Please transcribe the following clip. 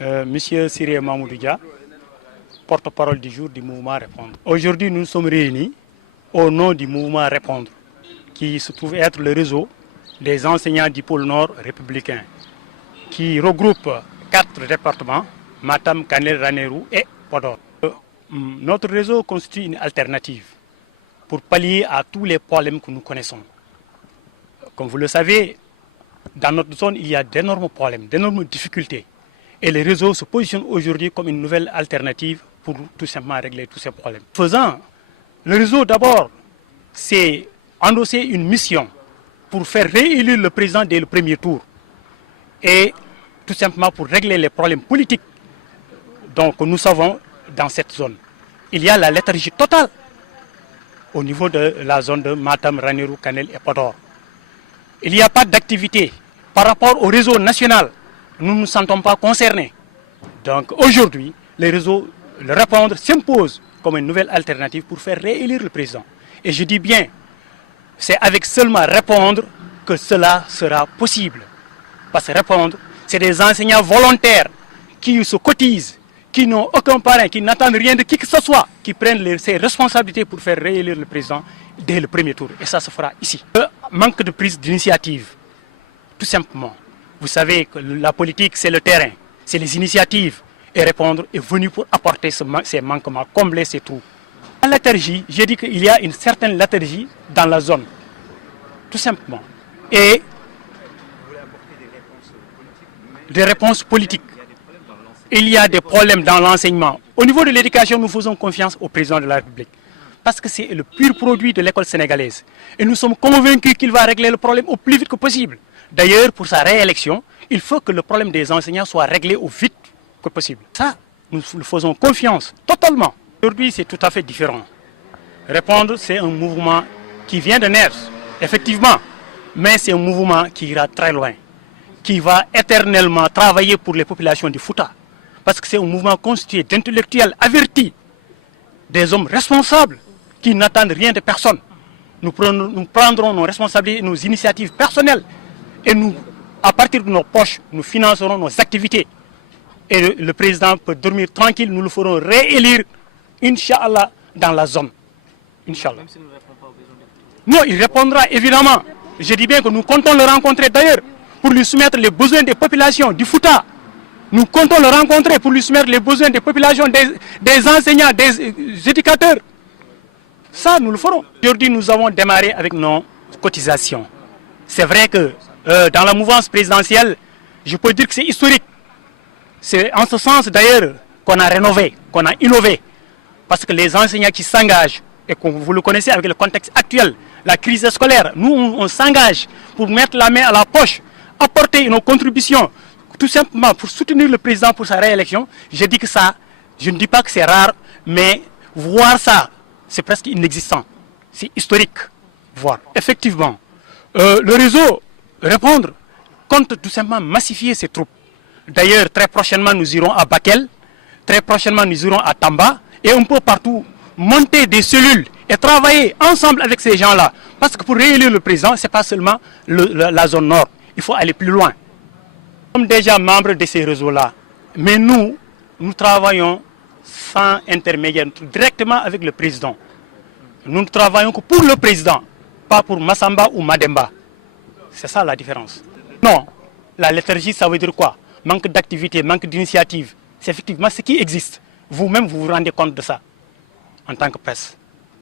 Monsieur Siré Mamoudoudia, porte-parole du jour du mouvement Répondre. Aujourd'hui, nous sommes réunis au nom du mouvement Répondre, qui se trouve être le réseau des enseignants du pôle Nord républicain, qui regroupe 4 départements, Matam, Kanel, Ranérou et Podor. Notre réseau constitue une alternative pour pallier à tous les problèmes que nous connaissons. Comme vous le savez, dans notre zone, il y a d'énormes problèmes, d'énormes difficultés. Et le réseau se positionne aujourd'hui comme une nouvelle alternative pour tout simplement régler tous ces problèmes. Faisant, le réseau d'abord s'est endossé une mission pour faire réélire le président dès le premier tour. Et tout simplement pour régler les problèmes politiques que nous savons dans cette zone. Il y a la léthargie totale au niveau de la zone de Matam, Ranérou, Kanel et Podor. Il n'y a pas d'activité par rapport au réseau national. Nous ne nous sentons pas concernés. Donc aujourd'hui, le Répondre s'impose comme une nouvelle alternative pour faire réélire le président. Et je dis bien, c'est avec seulement Répondre que cela sera possible. Parce que Répondre, c'est des enseignants volontaires qui se cotisent, qui n'ont aucun parrain, qui n'attendent rien de qui que ce soit, qui prennent ses responsabilités pour faire réélire le président dès le premier tour. Et ça se fera ici. Manque de prise d'initiative, tout simplement. Vous savez que la politique, c'est le terrain, c'est les initiatives. Et Répondre est venu pour apporter ces manquements, combler ces trous. La léthargie, j'ai dit qu'il y a une certaine léthargie dans la zone, tout simplement. Et des réponses politiques. Il y a des problèmes dans l'enseignement. Au niveau de l'éducation, nous faisons confiance au président de la République. Parce que c'est le pur produit de l'école sénégalaise. Et nous sommes convaincus qu'il va régler le problème au plus vite que possible. D'ailleurs, pour sa réélection, il faut que le problème des enseignants soit réglé au vite que possible. Ça, nous faisons confiance totalement. Aujourd'hui, c'est tout à fait différent. Répondre, c'est un mouvement qui vient de naître, effectivement. Mais c'est un mouvement qui ira très loin, qui va éternellement travailler pour les populations du Fouta. Parce que c'est un mouvement constitué d'intellectuels avertis, des hommes responsables qui n'attendent rien de personne. Nous prendrons nos responsabilités, nos initiatives personnelles et nous, à partir de nos poches, nous financerons nos activités. Et le président peut dormir tranquille, nous le ferons réélire, Inch'Allah, dans la zone. Inch'Allah. Non, il répondra évidemment. Je dis bien que nous comptons le rencontrer d'ailleurs pour lui soumettre les besoins des populations du Fouta. Nous comptons le rencontrer pour lui soumettre les besoins des populations, des enseignants, des éducateurs. Ça, nous le ferons. Aujourd'hui, nous avons démarré avec nos cotisations. C'est vrai que dans la mouvance présidentielle, je peux dire que c'est historique. C'est en ce sens d'ailleurs qu'on a rénové, qu'on a innové. Parce que les enseignants qui s'engagent, et comme vous le connaissez avec le contexte actuel, la crise scolaire, nous on s'engage pour mettre la main à la poche, apporter nos contributions, tout simplement pour soutenir le président pour sa réélection. Je dis que ça, je ne dis pas que c'est rare, mais voir ça, c'est presque inexistant. C'est historique, voir. Effectivement, le réseau Répondre compte tout simplement massifier ses troupes. D'ailleurs, très prochainement, nous irons à Bakel, très prochainement, nous irons à Tamba, et un peu partout, monter des cellules et travailler ensemble avec ces gens-là. Parce que pour réélire le président, ce n'est pas seulement la zone nord, il faut aller plus loin. Nous sommes déjà membres de ces réseaux-là, mais nous travaillons sans intermédiaire, directement avec le président. Nous ne travaillons que pour le président, pas pour Massamba ou Mademba. C'est ça la différence. Non, la léthargie, ça veut dire quoi? Manque d'activité, manque d'initiative. C'est effectivement ce qui existe. Vous-même, vous vous rendez compte de ça en tant que presse.